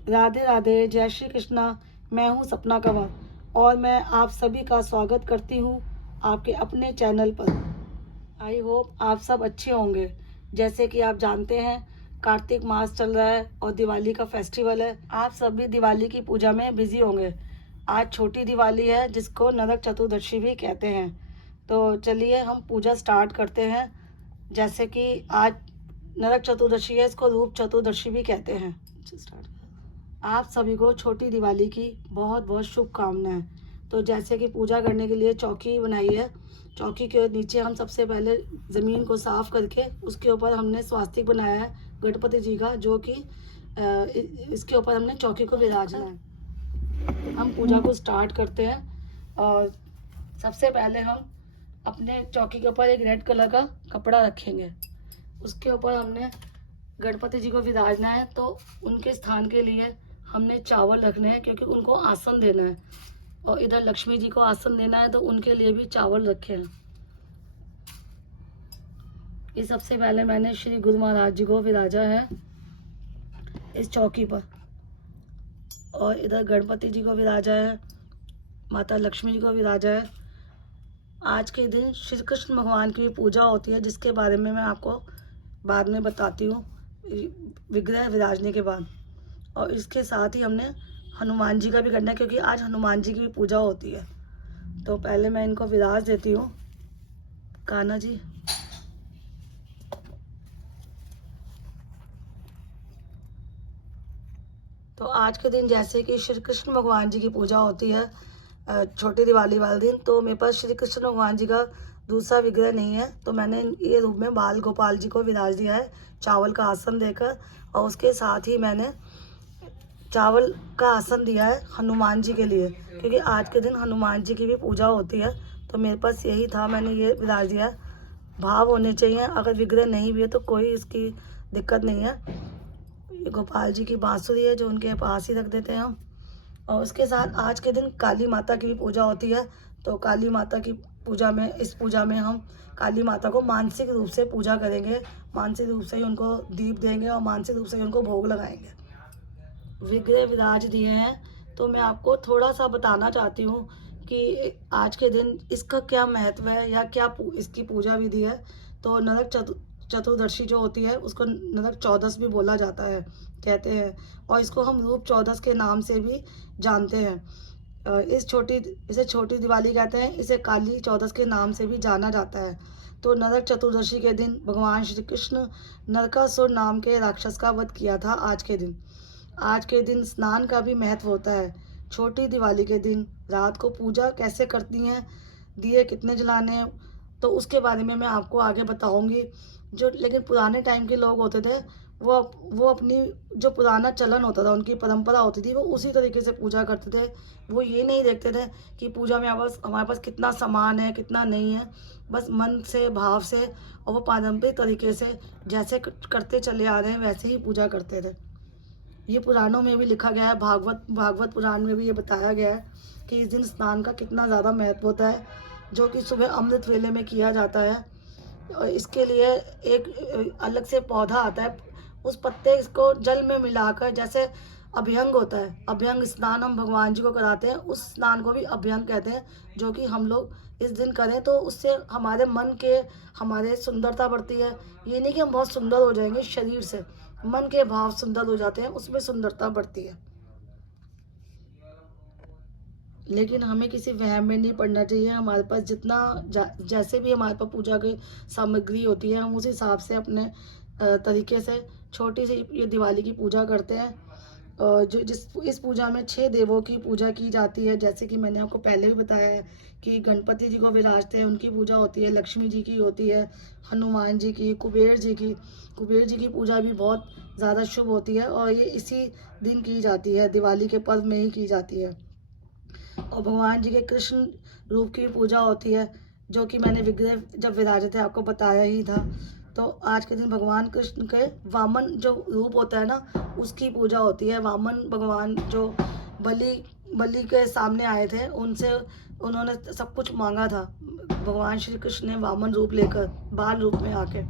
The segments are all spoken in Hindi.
राधे राधे, जय श्री कृष्णा। मैं हूं सपना कंवर और मैं आप सभी का स्वागत करती हूं आपके अपने चैनल पर। आई होप आप सब अच्छे होंगे। जैसे कि आप जानते हैं, कार्तिक मास चल रहा है और दिवाली का फेस्टिवल है। आप सभी दिवाली की पूजा में बिजी होंगे। आज छोटी दिवाली है जिसको नरक चतुर्दशी भी कहते हैं। तो चलिए हम पूजा स्टार्ट करते हैं। जैसे कि आज नरक चतुर्दशी है, इसको रूप चतुर्दशी भी कहते हैं। स्टार्ट। आप सभी को छोटी दिवाली की बहुत बहुत शुभकामनाएं। तो जैसे कि पूजा करने के लिए चौकी बनाई है। चौकी के नीचे हम सबसे पहले ज़मीन को साफ करके उसके ऊपर हमने स्वास्तिक बनाया है गणपति जी का, जो कि इसके ऊपर हमने चौकी को विराजना है। हम पूजा को स्टार्ट करते हैं और सबसे पहले हम अपने चौकी के ऊपर एक रेड कलर का कपड़ा रखेंगे। उसके ऊपर हमने गणपति जी को विराजना है, तो उनके स्थान के लिए हमने चावल रखने हैं क्योंकि उनको आसन देना है। और इधर लक्ष्मी जी को आसन देना है, तो उनके लिए भी चावल रखे हैं। ये सबसे पहले मैंने श्री गुरु महाराज जी को विराजा है इस चौकी पर, और इधर गणपति जी को विराजा है, माता लक्ष्मी जी को विराजा है। आज के दिन श्री कृष्ण भगवान की भी पूजा होती है, जिसके बारे में मैं आपको बाद में बताती हूँ विग्रह विराजने के बाद। और इसके साथ ही हमने हनुमान जी का भी करना है क्योंकि आज हनुमान जी की भी पूजा होती है। तो पहले मैं इनको विराज देती हूँ। कान्हा जी, तो आज के दिन जैसे कि श्री कृष्ण भगवान जी की पूजा होती है छोटी दिवाली वाले दिन, तो मेरे पास श्री कृष्ण भगवान जी का दूसरा विग्रह नहीं है, तो मैंने ये रूप में बाल गोपाल जी को विराज दिया है चावल का आसन देकर। और उसके साथ ही मैंने चावल का आसन दिया है हनुमान जी के लिए, क्योंकि आज के दिन हनुमान जी की भी पूजा होती है। तो मेरे पास यही था, मैंने ये विराज दिया है। भाव होने चाहिए, अगर विग्रह नहीं भी है तो कोई इसकी दिक्कत नहीं है। ये गोपाल जी की बांसुरी है जो उनके पास ही रख देते हैं हम। और उसके साथ आज के दिन काली माता की भी पूजा होती है। तो काली माता की पूजा में, इस पूजा में हम काली माता को मानसिक रूप से पूजा करेंगे। मानसिक रूप से ही उनको दीप देंगे और मानसिक रूप से ही उनको भोग लगाएंगे। विग्रह विराज दिए हैं, तो मैं आपको थोड़ा सा बताना चाहती हूँ कि आज के दिन इसका क्या महत्व है या क्या इसकी पूजा विधि है। तो नरक चतुर्दशी जो होती है उसको नरक चौदस भी बोला जाता है, कहते हैं, और इसको हम रूप चौदस के नाम से भी जानते हैं। इसे छोटी दिवाली कहते हैं, इसे काली चौदस के नाम से भी जाना जाता है। तो नरक चतुर्दशी के दिन भगवान श्री कृष्ण नरकासुर नाम के राक्षस का वध किया था। आज के दिन स्नान का भी महत्व होता है। छोटी दिवाली के दिन रात को पूजा कैसे करती हैं, दिए कितने जलाने हैं, तो उसके बारे में मैं आपको आगे बताऊंगी। लेकिन पुराने टाइम के लोग होते थे, वो अपनी जो पुराना चलन होता था, उनकी परंपरा होती थी, वो उसी तरीके से पूजा करते थे। वो ये नहीं देखते थे कि पूजा में हमारे पास कितना सामान है कितना नहीं है। बस मन से, भाव से, और वो पारंपरिक तरीके से जैसे करते चले आ रहे हैं वैसे ही पूजा करते थे। ये पुराणों में भी लिखा गया है, भागवत पुराण में भी ये बताया गया है कि इस दिन स्नान का कितना ज़्यादा महत्व होता है, जो कि सुबह अमृत वेले में किया जाता है। और इसके लिए एक अलग से पौधा आता है, उस पत्ते को जल में मिलाकर, जैसे अभ्यंग होता है, अभ्यंग स्नान हम भगवान जी को कराते हैं, उस स्नान को भी अभ्यंग कहते हैं, जो कि हम लोग इस दिन करें तो उससे हमारे मन के, हमारे सुंदरता बढ़ती है। ये नहीं कि हम बहुत सुंदर हो जाएंगे शरीर से, मन के भाव सुंदर हो जाते हैं, उसमें सुंदरता बढ़ती है। लेकिन हमें किसी वहम में नहीं पड़ना चाहिए। हमारे पास जितना जैसे भी हमारे पास पूजा की सामग्री होती है, हम उस हिसाब से अपने तरीके से छोटी सी ये दिवाली की पूजा करते हैं। इस पूजा में 6 देवों की पूजा की जाती है, जैसे कि मैंने आपको पहले भी बताया है कि गणपति जी को विराजते हैं, उनकी पूजा होती है, लक्ष्मी जी की होती है, हनुमान जी की, कुबेर जी की पूजा भी बहुत ज़्यादा शुभ होती है, और ये इसी दिन की जाती है, दिवाली के पर्व में ही की जाती है। और भगवान जी के कृष्ण रूप की पूजा होती है, जो कि मैंने विग्रह जब विराजे थे आपको बताया ही था। तो आज के दिन भगवान कृष्ण के वामन जो रूप होता है ना, उसकी पूजा होती है। वामन भगवान जो बलि के सामने आए थे, उनसे उन्होंने सब कुछ मांगा था। भगवान श्री कृष्ण ने वामन रूप लेकर, बाल रूप में आके,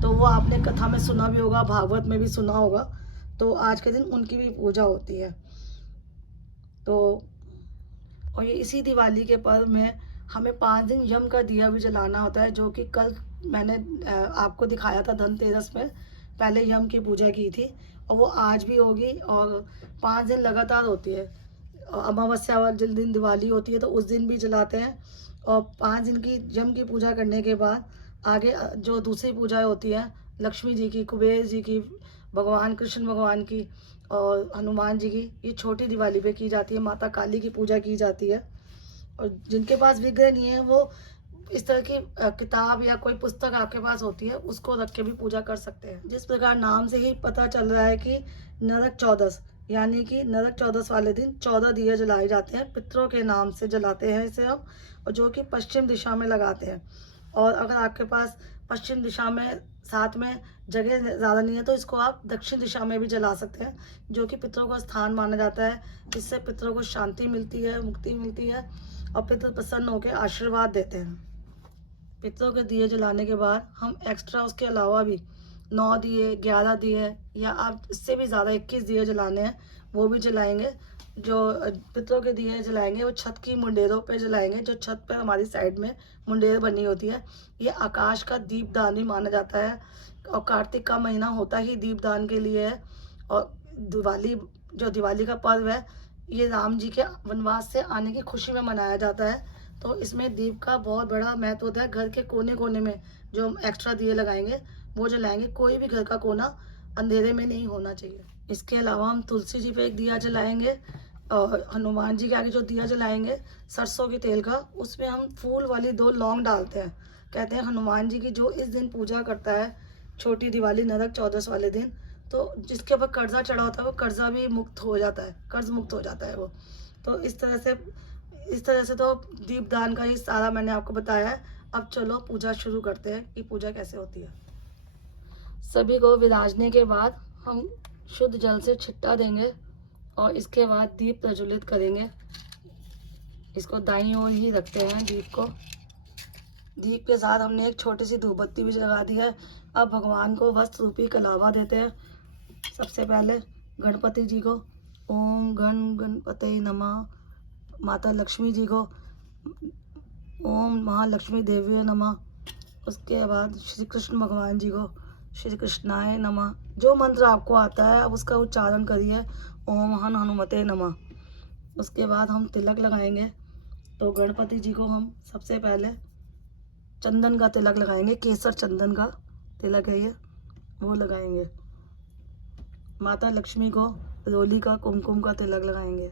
तो वो आपने कथा में सुना भी होगा, भागवत में भी सुना होगा। तो आज के दिन उनकी भी पूजा होती है। तो और ये इसी दिवाली के पर्व में हमें 5 दिन यम का दिया भी जलाना होता है, जो कि कल मैंने आपको दिखाया था धनतेरस में। पहले यम की पूजा की थी और वो आज भी होगी और 5 दिन लगातार होती है। अमावस्या वाले जिस दिन दिवाली होती है तो उस दिन भी जलाते हैं, और 5 दिन की यम की पूजा करने के बाद आगे जो दूसरी पूजाएं होती हैं, लक्ष्मी जी की, कुबेर जी की, भगवान कृष्ण भगवान की और हनुमान जी की, ये छोटी दिवाली पे की जाती है। माता काली की पूजा की जाती है। और जिनके पास विग्रह नहीं है वो इस तरह की किताब या कोई पुस्तक आपके पास होती है उसको रख के भी पूजा कर सकते हैं। जिस प्रकार नाम से ही पता चल रहा है कि नरक चौदस, यानी कि नरक चौदस वाले दिन 14 दिए जलाए जाते हैं, पितरों के नाम से जलाते हैं इसे हम, और जो कि पश्चिम दिशा में लगाते हैं। और अगर आपके पास पश्चिम दिशा में साथ में जगह ज़्यादा नहीं है तो इसको आप दक्षिण दिशा में भी जला सकते हैं, जो कि पितरों का स्थान माना जाता है। इससे पितरों को शांति मिलती है, मुक्ति मिलती है और पितर प्रसन्न होकर आशीर्वाद देते हैं। पितरों के दिए जलाने के बाद हम एक्स्ट्रा उसके अलावा भी 9 दिए, 11 दिए, या आप इससे भी ज़्यादा 21 दिए जलाने हैं वो भी जलाएंगे। जो पितरों के दिए जलाएंगे वो छत की मुंडेरों पे जलाएंगे, जो छत पे हमारी साइड में मुंडेर बनी होती है। ये आकाश का दीपदान भी माना जाता है, और कार्तिक का महीना होता ही दीपदान के लिए है। और दिवाली का पर्व है, ये राम जी के वनवास से आने की खुशी में मनाया जाता है। तो इसमें दीप का बहुत बड़ा महत्व होता है। घर के कोने कोने में जो हम एक्स्ट्रा दिए लगाएंगे वो जलाएंगे, कोई भी घर का कोना अंधेरे में नहीं होना चाहिए। इसके अलावा हम तुलसी जी पे एक दिया जलाएंगे, और हनुमान जी के आगे जो दिया जलाएंगे सरसों के तेल का, उसमें हम फूल वाली 2 लौंग डालते हैं। कहते हैं हनुमान जी की जो इस दिन पूजा करता है, छोटी दिवाली नरक चौदस वाले दिन, तो जिसके ऊपर कर्जा चढ़ा होता है वो कर्जा भी मुक्त हो जाता है, कर्ज मुक्त हो जाता है वो। तो इस तरह से तो दीपदान का ही सारा मैंने आपको बताया है। अब चलो पूजा शुरू करते हैं कि पूजा कैसे होती है। सभी को विराजने के बाद हम शुद्ध जल से छिट्टा देंगे और इसके बाद दीप प्रज्वलित करेंगे। इसको दाईं ओर ही रखते हैं दीप को। दीप के साथ हमने एक छोटी सी धूपबत्ती भी लगा दी है। अब भगवान को वस्त्र रूपी कलावा देते हैं। सबसे पहले गणपति जी को ओम गणपते नमः, माता लक्ष्मी जी को ओम महालक्ष्मी देवी नमः, उसके बाद श्री कृष्ण भगवान जी को श्री कृष्णाय नमः। जो मंत्र आपको आता है अब उसका उच्चारण करिए, ओम हनुमते नमः। उसके बाद हम तिलक लगाएंगे। तो गणपति जी को हम सबसे पहले चंदन का तिलक लगाएंगे, केसर चंदन का तिलक है ये, वो लगाएंगे। माता लक्ष्मी को रोली का कुमकुम का तिलक लगाएंगे,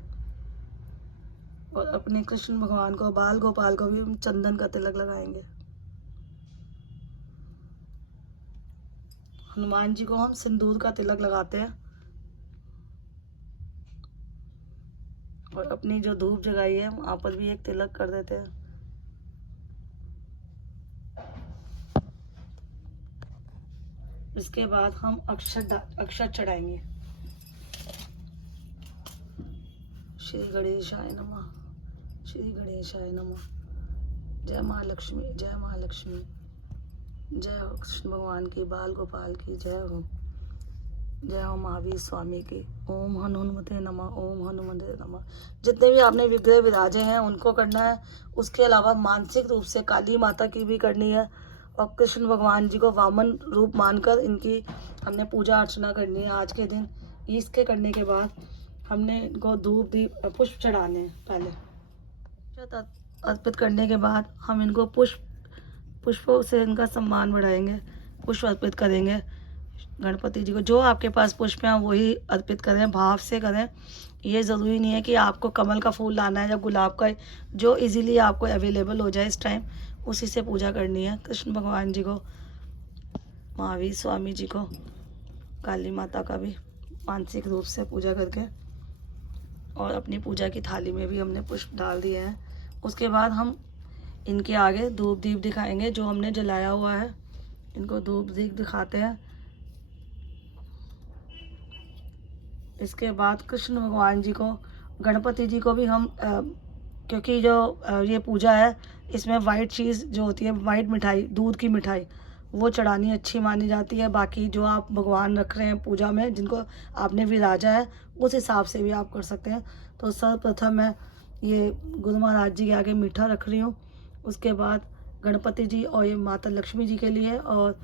और अपने कृष्ण भगवान को, बाल गोपाल को भी हम चंदन का तिलक लगाएंगे। हनुमान जी को हम सिंदूर का तिलक लगाते हैं, और अपनी जो धूप जगाई है वहाँ पर भी एक तिलक कर देते हैं। इसके बाद हम अक्षत चढ़ाएंगे। श्री गणेशाय नमः, श्री गणेशाय नमः। जय महालक्ष्मी, जय महालक्ष्मी, जय हो कृष्ण भगवान की, बाल गोपाल की जय हो, जय हो महावीर स्वामी की। ओम हनुमते नमः, ओम हनुमते नमः। जितने भी आपने विग्रह विराजे हैं उनको करना है। उसके अलावा मानसिक रूप से काली माता की भी करनी है, और कृष्ण भगवान जी को वामन रूप मानकर इनकी हमने पूजा अर्चना करनी है आज के दिन। इसके करने के बाद हमने इनको धूप दीप पुष्प चढ़ाने हैं। पहले अर्पित करने के बाद हम इनको पुष्पों से इनका सम्मान बढ़ाएंगे, पुष्प अर्पित करेंगे गणपति जी को। जो आपके पास पुष्प हैं वही अर्पित करें, भाव से करें। ये ज़रूरी नहीं है कि आपको कमल का फूल लाना है या गुलाब का, जो इजीली आपको अवेलेबल हो जाए इस टाइम उसी से पूजा करनी है। कृष्ण भगवान जी को, महावीर स्वामी जी को, काली माता का भी मानसिक रूप से पूजा करके, और अपनी पूजा की थाली में भी हमने पुष्प डाल दिए हैं। उसके बाद हम इनके आगे धूप दीप दिखाएंगे जो हमने जलाया हुआ है। इनको धूप दीप दिखाते हैं। इसके बाद कृष्ण भगवान जी को, गणपति जी को भी हम क्योंकि जो ये पूजा है इसमें वाइट चीज़ जो होती है, वाइट मिठाई, दूध की मिठाई, वो चढ़ानी अच्छी मानी जाती है। बाकी जो आप भगवान रख रहे हैं पूजा में, जिनको आपने विराजा है, उस हिसाब से भी आप कर सकते हैं। तो सर्वप्रथम मैं ये गुरु महाराज जी के आगे मीठा रख रही हूँ। उसके बाद गणपति जी और ये माता लक्ष्मी जी के लिए और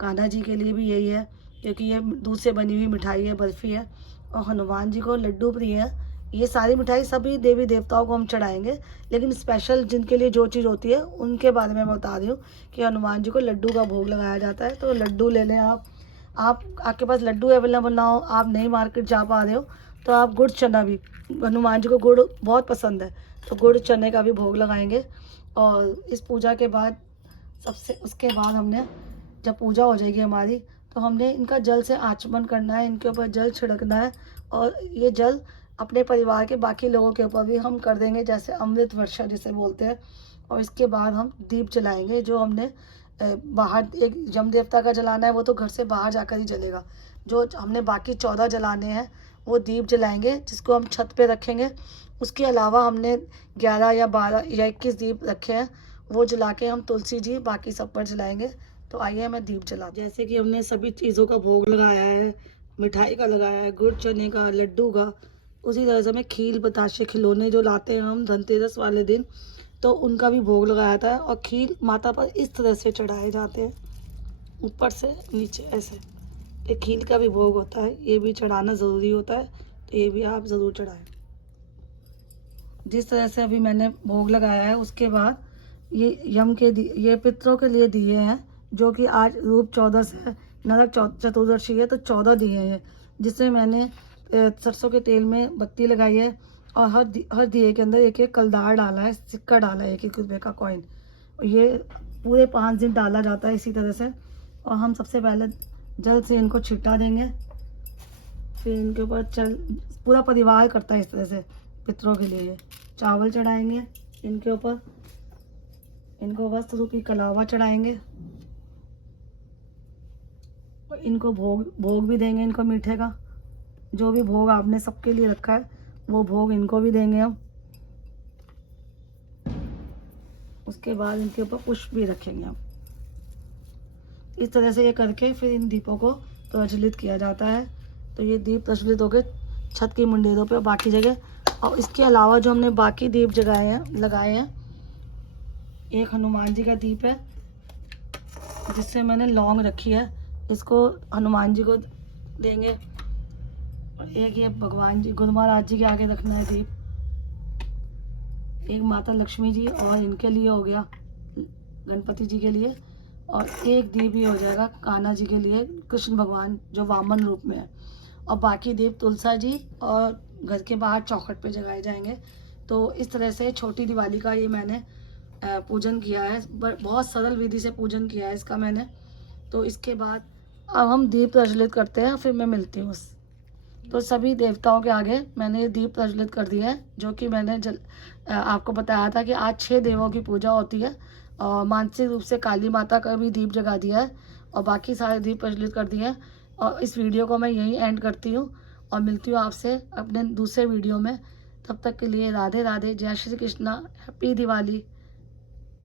कान्हा जी के लिए भी यही है, क्योंकि ये दूध से बनी हुई मिठाई है, बर्फ़ी है। और हनुमान जी को लड्डू प्रिय है। ये सारी मिठाई सभी देवी देवताओं को हम चढ़ाएंगे, लेकिन स्पेशल जिनके लिए जो चीज़ होती है उनके बारे में मैं बता रही हूँ कि हनुमान जी को लड्डू का भोग लगाया जाता है। तो लड्डू ले लें आप आपके पास लड्डू अवेलेबल ना हो, आप नहीं मार्केट जा पा रहे हो, तो आप गुड़ चना भी, हनुमान जी को गुड़ बहुत पसंद है, तो गुड़ चने का भी भोग लगाएंगे। और इस पूजा के बाद उसके बाद हमने जब पूजा हो जाएगी हमारी, तो हमने इनका जल से आचमन करना है, इनके ऊपर जल छिड़कना है। और ये जल अपने परिवार के बाकी लोगों के ऊपर भी हम कर देंगे, जैसे अमृत वर्षा जिसे बोलते हैं। और इसके बाद हम दीप जलाएंगे, जो हमने बाहर एक यम देवता का जलाना है, वो तो घर से बाहर जाकर ही जलेगा। जो हमने बाकी 14 जलाने हैं वो दीप जलाएंगे, जिसको हम छत पे रखेंगे। उसके अलावा हमने 11 या 12 या 21 दीप रखे हैं, वो जला के हम तुलसी जी बाकी सब पर जलाएंगे। तो आइए मैं दीप जला, जैसे कि हमने सभी चीज़ों का भोग लगाया है, मिठाई का लगाया है, गुड़ चने का, लड्डू का, उसी तरह से हमें खील बताशे खिलौने जो लाते हैं हम धनतेरस वाले दिन, तो उनका भी भोग लगाया था। और खील माता पर इस तरह से चढ़ाए जाते हैं, ऊपर से नीचे ऐसे। ये खील का भी भोग होता है, ये भी चढ़ाना ज़रूरी होता है, तो ये भी आप ज़रूर चढ़ाएं। जिस तरह से अभी मैंने भोग लगाया है, उसके बाद ये ये पितरों के लिए दिए हैं, जो कि आज रूप 14 से नरक चतुर्दशी है, तो 14 दिए हैं, जिसमें मैंने सरसों के तेल में बत्ती लगाई है। और हर दिए के अंदर एक एक कलदार डाला है, सिक्का डाला है, 1-1 रुपये का कॉइन। ये पूरे 5 दिन डाला जाता है इसी तरह से। और हम सबसे पहले जल से इनको छिटा देंगे, फिर इनके ऊपर पूरा परिवार करता है इस तरह से पितरों के लिए। चावल चढ़ाएंगे इनके ऊपर, इनको वस्त्र रूपी कलावा चढ़ाएंगे, और इनको भोग भी देंगे, इनको मीठे का जो भी भोग आपने सबके लिए रखा है वो भोग इनको भी देंगे हम। उसके बाद इनके ऊपर पुष्प भी रखेंगे हम। इस तरह से ये करके फिर इन दीपों को प्रज्वलित किया जाता है। तो ये दीप प्रज्वलित हो गए छत की मुंडेरों पे और बाकी जगह। और इसके अलावा जो हमने बाकी दीप लगाए हैं, एक हनुमान जी का दीप है जिससे मैंने लौंग रखी है, इसको हनुमान जी को देंगे। और एक ये भगवान जी गुरु महाराज जी के आगे रखना है दीप, एक माता लक्ष्मी जी और इनके लिए हो गया, गणपति जी के लिए। और एक दीप ही हो जाएगा कान्हा जी के लिए, कृष्ण भगवान जो वामन रूप में है। और बाकी दीप तुलसा जी और घर के बाहर चौखट पे जगाए जाएंगे। तो इस तरह से छोटी दिवाली का ये मैंने पूजन किया है, बहुत सरल विधि से पूजन किया है इसका मैंने। तो इसके बाद अब हम दीप प्रज्वलित करते हैं, फिर मैं मिलती हूँ। तो सभी देवताओं के आगे मैंने ये दीप प्रज्वलित कर दिया है, जो कि मैंने आपको बताया था कि आज 6 देवों की पूजा होती है। और मानसिक रूप से काली माता का भी दीप जगा दिया है और बाकी सारे दीप प्रज्वलित कर दिए हैं। और इस वीडियो को मैं यहीं एंड करती हूँ और मिलती हूँ आपसे अपने दूसरे वीडियो में। तब तक के लिए राधे राधे, जय श्री कृष्णा, हैप्पी दिवाली।